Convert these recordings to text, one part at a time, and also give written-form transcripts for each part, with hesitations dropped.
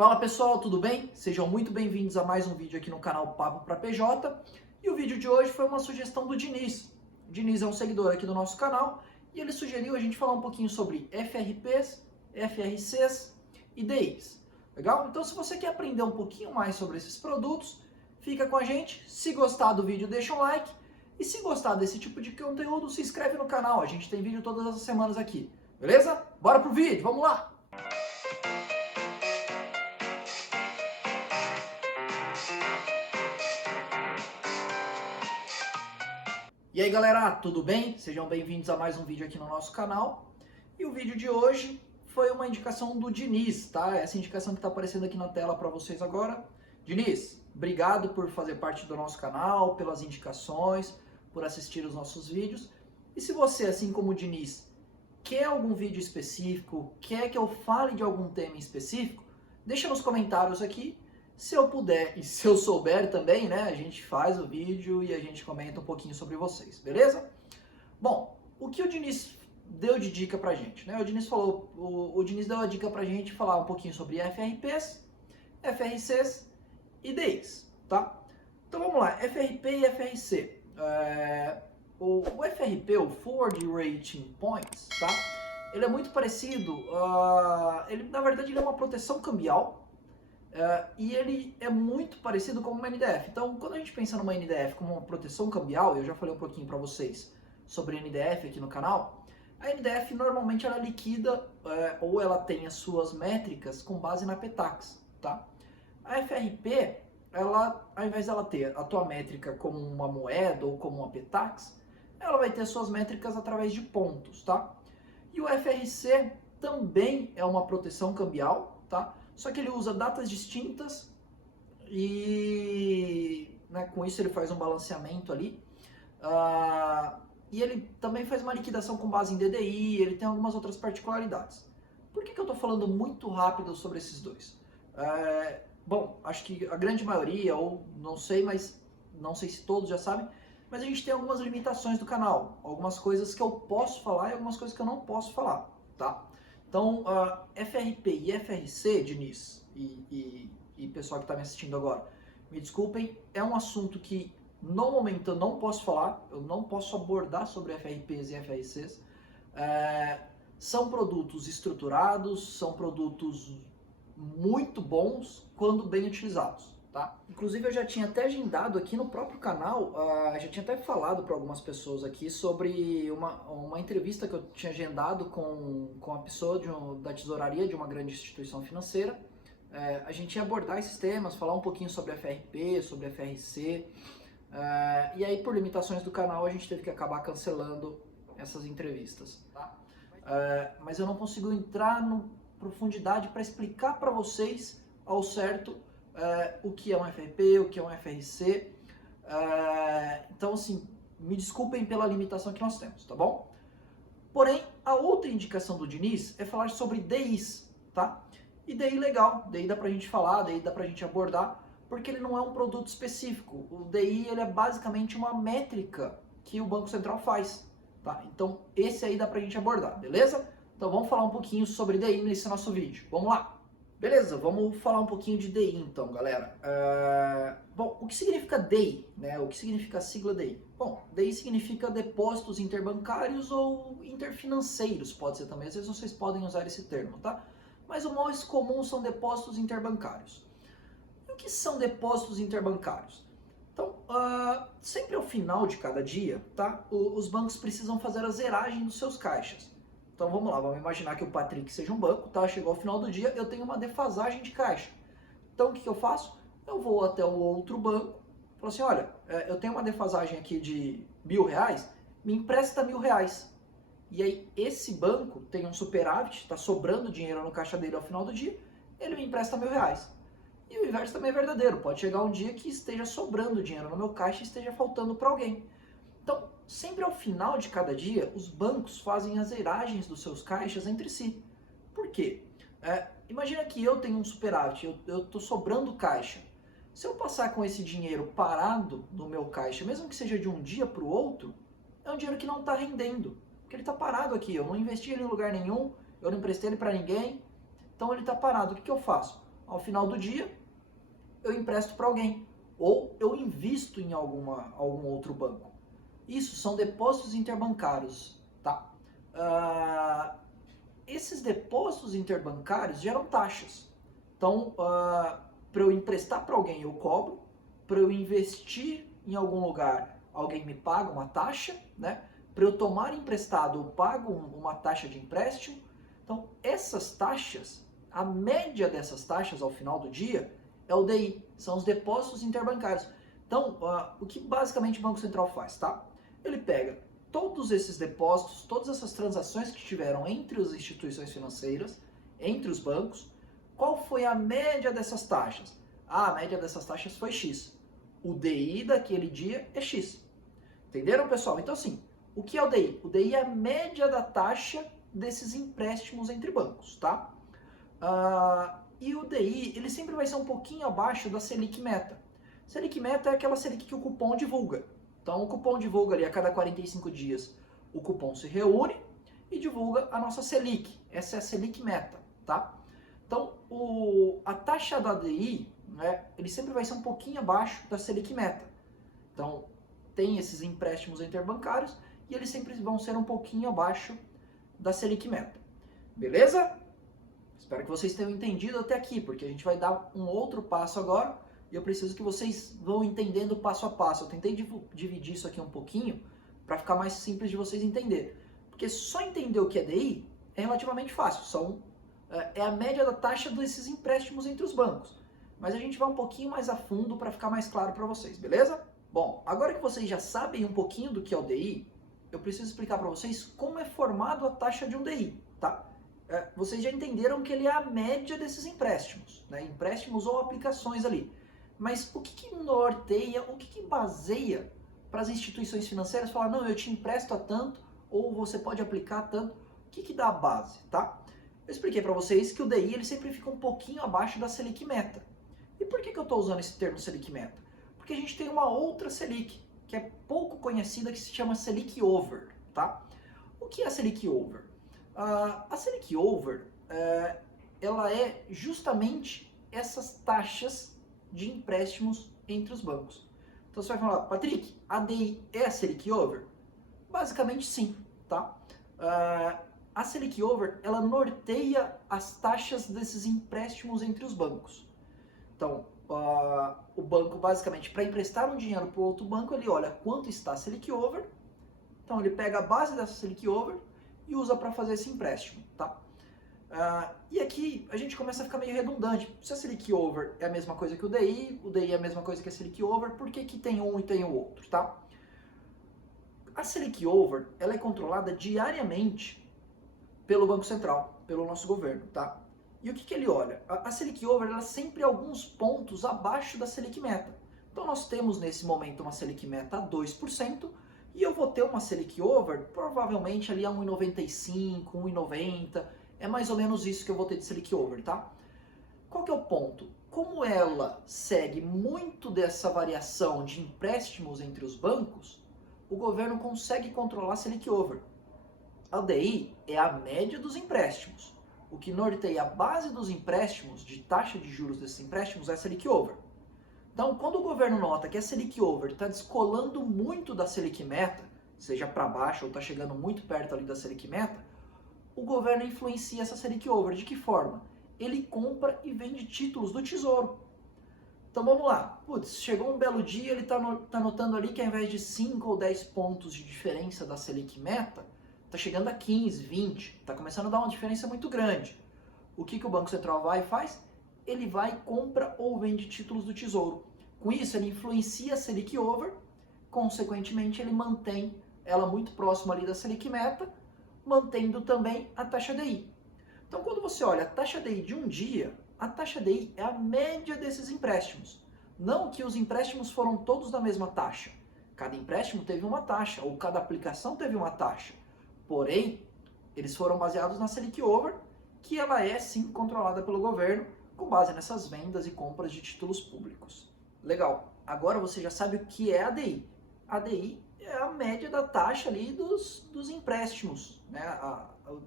Fala pessoal, tudo bem? Sejam muito bem-vindos a mais um vídeo aqui no canal Papo para PJ. E o vídeo de hoje foi uma sugestão do Diniz. O Diniz é um seguidor aqui do nosso canal e ele sugeriu a gente falar um pouquinho sobre FRPs, FRCs e DIs. Legal? Então se você quer aprender um pouquinho mais sobre esses produtos, fica com a gente. Se gostar do vídeo, deixa um like. E se gostar desse tipo de conteúdo, se inscreve no canal. A gente tem vídeo todas as semanas aqui. Beleza? Bora pro vídeo, vamos lá! E aí galera, tudo bem? Sejam bem-vindos a mais um vídeo aqui no nosso canal. E o vídeo de hoje foi uma indicação do Diniz, tá? Essa indicação que está aparecendo aqui na tela para vocês agora. Diniz, obrigado por fazer parte do nosso canal, pelas indicações, por assistir os nossos vídeos. E se você, assim como o Diniz, quer algum vídeo específico, quer que eu fale de algum tema específico, deixa nos comentários aqui. Se eu puder e se eu souber também, né, a gente faz o vídeo e a gente comenta um pouquinho sobre vocês, beleza? Bom, o que o Diniz deu de dica pra gente, né? O Diniz falou, o Diniz deu a dica pra gente falar um pouquinho sobre FRPs, FRCs e DIs, tá? Então vamos lá, FRP e FRC. O FRP, o Forward Rating Points, tá? Ele é muito parecido, na verdade ele é uma proteção cambial, e ele é muito parecido com uma NDF. Então, quando a gente pensa numa NDF como uma proteção cambial, eu já falei um pouquinho para vocês sobre NDF aqui no canal, a NDF normalmente ela liquida ou ela tem as suas métricas com base na PETAX, tá? A FRP, ela, ao invés dela ter a tua métrica como uma moeda ou como uma PETAX, ela vai ter suas métricas através de pontos, tá? E o FRC também é uma proteção cambial, tá? Só que ele usa datas distintas e, né, com isso ele faz um balanceamento ali. E ele também faz uma liquidação com base em DDI, ele tem algumas outras particularidades. Por que eu estou falando muito rápido sobre esses dois? Bom, acho que a grande maioria, ou não sei, mas não sei se todos já sabem, mas a gente tem algumas limitações do canal. Algumas coisas que eu posso falar e algumas coisas que eu não posso falar, tá? Então, FRP e FRC, Diniz, e pessoal que está me assistindo agora, me desculpem, é um assunto que no momento eu não posso falar, eu não posso abordar sobre FRPs e FRCs. São produtos estruturados, são produtos muito bons quando bem utilizados, tá? Inclusive eu já tinha até agendado aqui no próprio canal, já tinha até falado para algumas pessoas aqui sobre uma entrevista que eu tinha agendado com a pessoa da tesouraria de uma grande instituição financeira. A gente ia abordar esses temas, falar um pouquinho sobre FRP, sobre FRC, e aí por limitações do canal a gente teve que acabar cancelando essas entrevistas, tá? Mas eu não consigo entrar no profundidade para explicar para vocês ao certo o que é um FRP, o que é um FRC. Então, assim, me desculpem pela limitação que nós temos, tá bom? Porém, a outra indicação do Diniz é falar sobre DIs, tá? E DI legal, DI dá pra gente falar, DI dá pra gente abordar, porque ele não é um produto específico. O DI, ele é basicamente uma métrica que o Banco Central faz, tá? Então, esse aí dá pra gente abordar, beleza? Então vamos falar um pouquinho sobre DI nesse nosso vídeo. Vamos lá? Beleza, vamos falar um pouquinho de DI então, galera. Bom, o que significa DI, né? O que significa a sigla DI? Bom, DI significa depósitos interbancários ou interfinanceiros, pode ser também. Às vezes vocês podem usar esse termo, tá? Mas o mais comum são depósitos interbancários. E o que são depósitos interbancários? Então, sempre ao final de cada dia, tá? Os bancos precisam fazer a zeragem dos seus caixas. Então vamos lá, vamos imaginar que o Patrick seja um banco, tá? Chegou ao final do dia, eu tenho uma defasagem de caixa. Então o que eu faço? Eu vou até o outro banco, falo assim, olha, eu tenho uma defasagem aqui de R$1.000, me empresta R$1.000. E aí esse banco tem um superávit, está sobrando dinheiro no caixa dele ao final do dia, ele me empresta R$1.000. E o inverso também é verdadeiro, pode chegar um dia que esteja sobrando dinheiro no meu caixa e esteja faltando para alguém. Então, sempre ao final de cada dia, os bancos fazem as zeragens dos seus caixas entre si. Por quê? Imagina que eu tenho um superávit, eu estou sobrando caixa. Se eu passar com esse dinheiro parado no meu caixa, mesmo que seja de um dia para o outro, é um dinheiro que não está rendendo. Porque ele está parado aqui, eu não investi ele em lugar nenhum, eu não emprestei ele para ninguém, então ele está parado. O que eu faço? ao final do dia, eu empresto para alguém ou eu invisto em algum outro banco. Isso são depósitos interbancários, tá? Esses depósitos interbancários geram taxas. Então, para eu emprestar para alguém eu cobro, para eu investir em algum lugar alguém me paga uma taxa, né? Para eu tomar emprestado eu pago uma taxa de empréstimo. Então, essas taxas, a média dessas taxas ao final do dia é o DI, são os depósitos interbancários. Então, o que basicamente o Banco Central faz, tá? Ele pega todos esses depósitos, todas essas transações que tiveram entre as instituições financeiras, entre os bancos, qual foi a média dessas taxas? A média dessas taxas foi X. O DI daquele dia é X. Entenderam, pessoal? Então, assim, o que é o DI? O DI é a média da taxa desses empréstimos entre bancos, tá? E o DI, ele sempre vai ser um pouquinho abaixo da Selic Meta. Selic Meta é aquela Selic que o cupom divulga. Então, o cupom divulga ali a cada 45 dias, o cupom se reúne e divulga a nossa Selic. Essa é a Selic Meta, tá? Então, a taxa da DI, né, ele sempre vai ser um pouquinho abaixo da Selic Meta. Então, tem esses empréstimos interbancários e eles sempre vão ser um pouquinho abaixo da Selic Meta. Beleza? Espero que vocês tenham entendido até aqui, porque a gente vai dar um outro passo agora e eu preciso que vocês vão entendendo passo a passo. Eu tentei dividir isso aqui um pouquinho para ficar mais simples de vocês entenderem. Porque só entender o que é DI é relativamente fácil. É a média da taxa desses empréstimos entre os bancos. Mas a gente vai um pouquinho mais a fundo para ficar mais claro para vocês, beleza? Bom, agora que vocês já sabem um pouquinho do que é o DI, eu preciso explicar para vocês como é formado a taxa de um DI, tá? Vocês já entenderam que ele é a média desses empréstimos, né? Empréstimos ou aplicações ali. Mas o que norteia, o que baseia para as instituições financeiras falar, não, eu te empresto a tanto, ou você pode aplicar a tanto? O que dá a base, tá? Eu expliquei para vocês que o DI ele sempre fica um pouquinho abaixo da Selic Meta. E por que eu estou usando esse termo Selic Meta? Porque a gente tem uma outra Selic, que é pouco conhecida, que se chama Selic Over, tá? O que é a Selic Over? A Selic Over, ela é justamente essas taxas de empréstimos entre os bancos. Então você vai falar, Patrick, a DI é a Selic Over? Basicamente sim, tá? A Selic Over, ela norteia as taxas desses empréstimos entre os bancos. Então, o banco, basicamente, para emprestar um dinheiro para o outro banco, ele olha quanto está a Selic Over, então ele pega a base dessa Selic Over e usa para fazer esse empréstimo, tá? E aqui a gente começa a ficar meio redundante. Se a Selic Over é a mesma coisa que o DI é a mesma coisa que a Selic Over, por que tem um e tem o outro, tá? A Selic Over, ela é controlada diariamente pelo Banco Central, pelo nosso governo, tá? E o que ele olha? A Selic Over, ela é sempre alguns pontos abaixo da Selic Meta. Então nós temos nesse momento uma Selic Meta a 2%, e eu vou ter uma Selic Over provavelmente ali a 1,95, 1,90, é mais ou menos isso que eu vou ter de Selic Over, tá? Qual que é o ponto? Como ela segue muito dessa variação de empréstimos entre os bancos, o governo consegue controlar a Selic Over. A DI é a média dos empréstimos. O que norteia a base dos empréstimos, de taxa de juros desses empréstimos, é a Selic Over. Então, quando o governo nota que a Selic Over está descolando muito da Selic Meta, seja para baixo ou está chegando muito perto ali da Selic Meta, o governo influencia essa Selic Over. De que forma? Ele compra e vende títulos do Tesouro. Então vamos lá. Putz, chegou um belo dia, ele está notando ali que ao invés de 5 ou 10 pontos de diferença da Selic Meta, está chegando a 15, 20, está começando a dar uma diferença muito grande. O que o Banco Central vai e faz? Ele vai, compra ou vende títulos do Tesouro. Com isso, ele influencia a Selic Over, consequentemente, ele mantém ela muito próxima ali da Selic Meta, mantendo também a taxa DI. Então, quando você olha a taxa DI de um dia, a taxa DI é a média desses empréstimos. Não que os empréstimos foram todos da mesma taxa. Cada empréstimo teve uma taxa, ou cada aplicação teve uma taxa. Porém, eles foram baseados na Selic Over, que ela é sim controlada pelo governo, com base nessas vendas e compras de títulos públicos. Legal, agora você já sabe o que é a DI. A DI é a média da taxa ali dos empréstimos, né?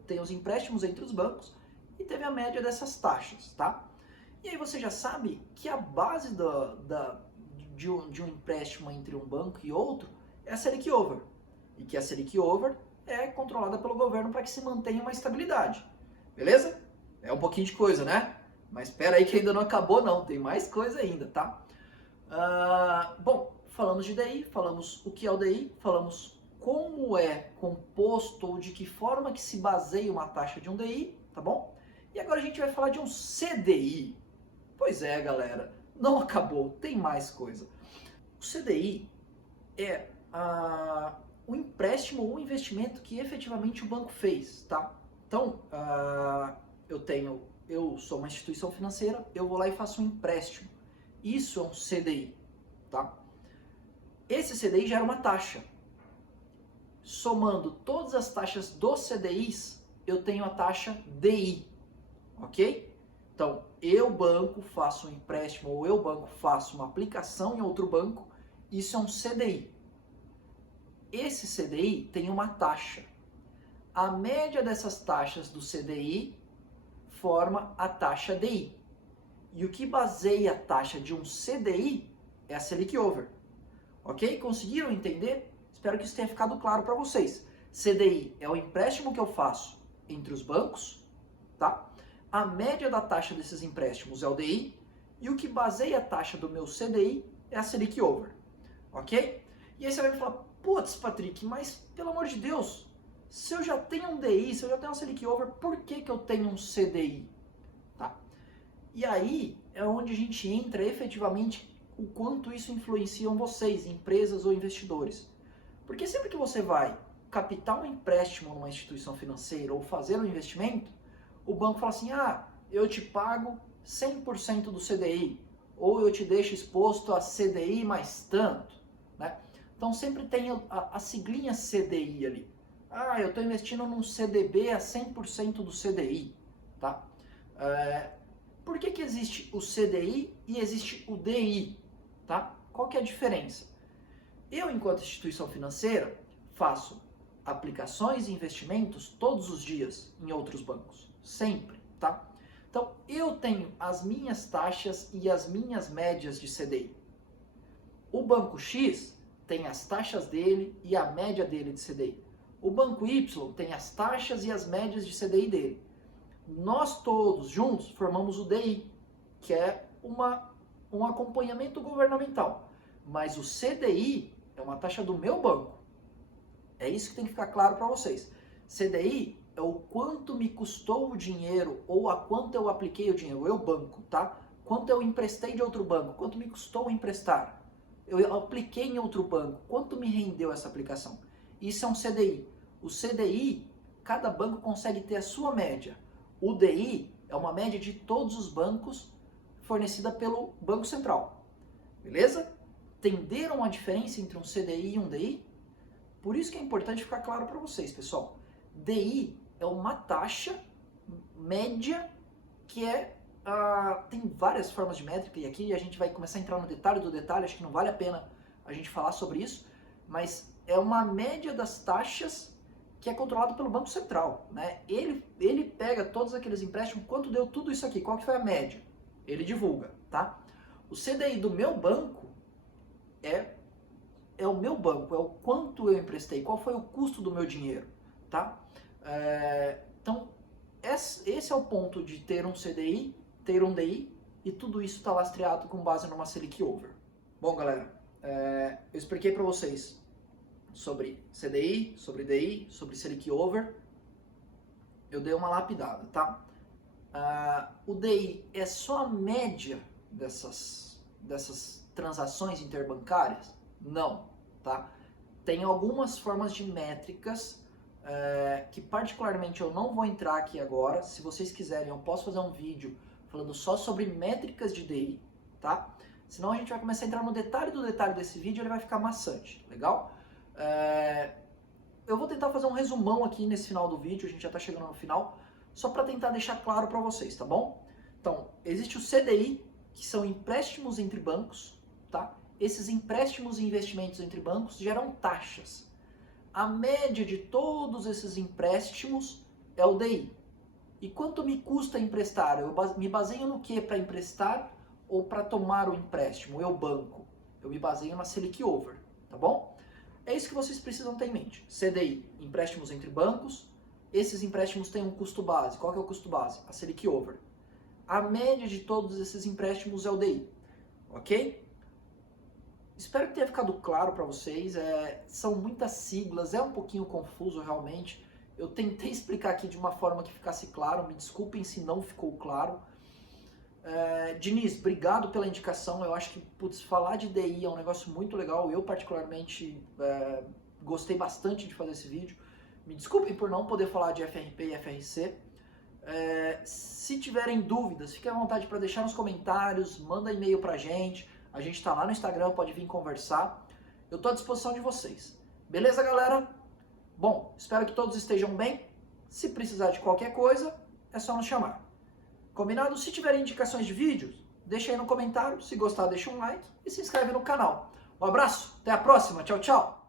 Tem os empréstimos entre os bancos e teve a média dessas taxas, tá? E aí você já sabe que a base de um empréstimo entre um banco e outro é a Selic Over. E que a Selic Over é controlada pelo governo para que se mantenha uma estabilidade. Beleza? É um pouquinho de coisa, né? Mas espera aí que ainda não acabou não, tem mais coisa ainda, tá? Bom, falamos de DI, falamos o que é o DI, falamos como é composto ou de que forma que se baseia uma taxa de um DI, tá bom? E agora a gente vai falar de um CDI. Pois é, galera, não acabou, tem mais coisa. O CDI é o empréstimo ou investimento que efetivamente o banco fez, tá? Então, eu sou uma instituição financeira, eu vou lá e faço um empréstimo. Isso é um CDI, tá? Esse CDI gera uma taxa. Somando todas as taxas dos CDIs, eu tenho a taxa DI, ok? Então, eu, banco, faço um empréstimo ou eu, banco, faço uma aplicação em outro banco, isso é um CDI. Esse CDI tem uma taxa. A média dessas taxas do CDI forma a taxa DI. E o que baseia a taxa de um CDI é a Selic Over. Ok? Conseguiram entender? Espero que isso tenha ficado claro para vocês. CDI é o empréstimo que eu faço entre os bancos, tá? A média da taxa desses empréstimos é o DI e o que baseia a taxa do meu CDI é a Selic Over. Ok? E aí você vai me falar, putz, Patrick, mas pelo amor de Deus, se eu já tenho um DI, se eu já tenho um Selic Over, por que eu tenho um CDI? Tá? E aí é onde a gente entra efetivamente o quanto isso influencia vocês, empresas ou investidores. Porque sempre que você vai captar um empréstimo numa instituição financeira ou fazer um investimento, o banco fala assim, eu te pago 100% do CDI, ou eu te deixo exposto a CDI mais tanto, né? Então sempre tem a siglinha CDI ali. Eu estou investindo num CDB a 100% do CDI, tá? Por que existe o CDI e existe o DI, tá? Qual que é a diferença? Eu, enquanto instituição financeira, faço aplicações e investimentos todos os dias em outros bancos, sempre, tá? Então, eu tenho as minhas taxas e as minhas médias de CDI. O banco X tem as taxas dele e a média dele de CDI. O banco Y tem as taxas e as médias de CDI dele. Nós todos juntos formamos o DI, que é um acompanhamento governamental. Mas o CDI é uma taxa do meu banco. É isso que tem que ficar claro para vocês. CDI é o quanto me custou o dinheiro ou a quanto eu apliquei o dinheiro, eu banco, tá? Quanto eu emprestei de outro banco, quanto me custou emprestar. Eu apliquei em outro banco, quanto me rendeu essa aplicação. Isso é um CDI. O CDI, cada banco consegue ter a sua média. O DI é uma média de todos os bancos fornecida pelo Banco Central. Beleza? Entenderam a diferença entre um CDI e um DI? Por isso que é importante ficar claro para vocês, pessoal. DI é uma taxa média que tem várias formas de métrica, e aqui a gente vai começar a entrar no detalhe do detalhe, acho que não vale a pena a gente falar sobre isso, mas é uma média das taxas que é controlado pelo Banco Central, né? Ele pega todos aqueles empréstimos, quanto deu tudo isso aqui, qual que foi a média? Ele divulga, tá? O CDI do meu banco é o meu banco, é o quanto eu emprestei, qual foi o custo do meu dinheiro, tá? Então, esse é o ponto de ter um CDI, ter um DI, e tudo isso está lastreado com base numa Selic Over. Bom, galera, eu expliquei para vocês sobre CDI, sobre DI, sobre Selic Over. Eu dei uma lapidada, tá? O DI é só a média dessas transações interbancárias? Não, tá? Tem algumas formas de métricas que particularmente eu não vou entrar aqui agora. Se vocês quiserem, eu posso fazer um vídeo falando só sobre métricas de DI, tá? Senão a gente vai começar a entrar no detalhe do detalhe desse vídeo, ele vai ficar maçante, legal? Eu vou tentar fazer um resumão aqui nesse final do vídeo, a gente já está chegando no final, só para tentar deixar claro para vocês, tá bom? Então, existe o CDI, que são empréstimos entre bancos, tá? Esses empréstimos e investimentos entre bancos geram taxas. A média de todos esses empréstimos é o DI. E quanto me custa emprestar? Eu me baseio no que para emprestar ou para tomar o empréstimo? Eu banco. Eu me baseio na Selic Over, tá bom? É isso que vocês precisam ter em mente. CDI, empréstimos entre bancos. Esses empréstimos têm um custo base. Qual que é o custo base? A Selic Over. A média de todos esses empréstimos é o DI, ok? Espero que tenha ficado claro para vocês. São muitas siglas, é um pouquinho confuso realmente. Eu tentei explicar aqui de uma forma que ficasse claro, me desculpem se não ficou claro. Diniz, obrigado pela indicação. Eu acho que, putz, falar de DI é um negócio muito legal. Eu, particularmente, gostei bastante de fazer esse vídeo. Me desculpem por não poder falar de FRP e FRC. Se tiverem dúvidas, fiquem à vontade para deixar nos comentários, manda e-mail pra gente. A gente está lá no Instagram, pode vir conversar. Eu estou à disposição de vocês. Beleza, galera? Bom, espero que todos estejam bem. Se precisar de qualquer coisa, é só nos chamar. Combinado? Se tiverem indicações de vídeos, deixa aí no comentário. Se gostar, deixa um like e se inscreve no canal. Um abraço, até a próxima. Tchau, tchau.